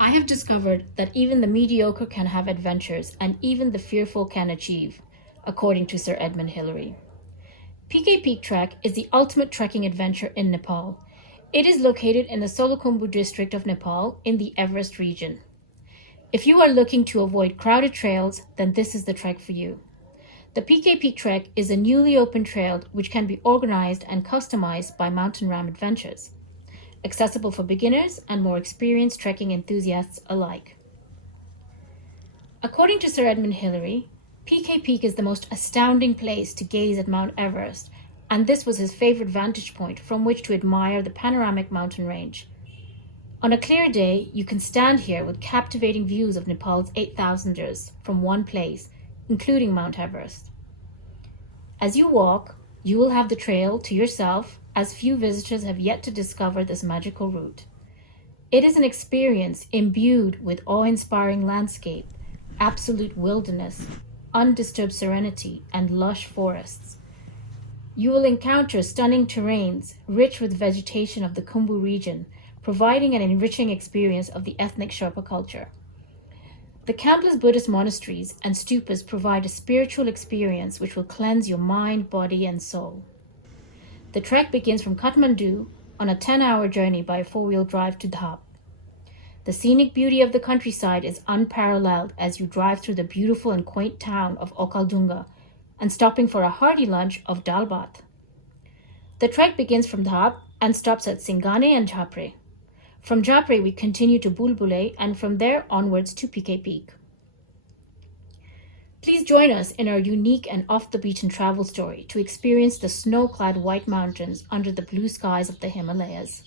I have discovered that even the mediocre can have adventures and even the fearful can achieve, according to Sir Edmund Hillary. Pikey Peak Trek is the ultimate trekking adventure in Nepal. It is located in the Solukhumbu district of Nepal in the Everest region. If you are looking to avoid crowded trails, then this is the trek for you. The Pikey Peak Trek is a newly opened trail which can be organized and customized by Mountain Ram Adventures, accessible for beginners and more experienced trekking enthusiasts alike. According to Sir Edmund Hillary, Pikey Peak is the most astounding place to gaze at Mount Everest, and this was his favorite vantage point from which to admire the panoramic mountain range. On a clear day, you can stand here with captivating views of Nepal's 8,000ers from one place, including Mount Everest. As you walk, you will have the trail to yourself, as few visitors have yet to discover this magical route. It is an experience imbued with awe-inspiring landscape, absolute wilderness, undisturbed serenity, and lush forests. You will encounter stunning terrains, rich with vegetation of the Khumbu region, providing an enriching experience of the ethnic Sherpa culture. The countless Buddhist monasteries and stupas provide a spiritual experience which will cleanse your mind, body, and soul. The trek begins from Kathmandu on a 10-hour journey by a 4-wheel drive to Dhap. The scenic beauty of the countryside is unparalleled as you drive through the beautiful and quaint town of Okaldunga and stopping for a hearty lunch of dal bhat. The trek begins from Dhap and stops at Singane and Japre. From Japre, we continue to Bulbule and from there onwards to Pikey Peak. Please join us in our unique and off-the-beaten travel story to experience the snow-clad white mountains under the blue skies of the Himalayas.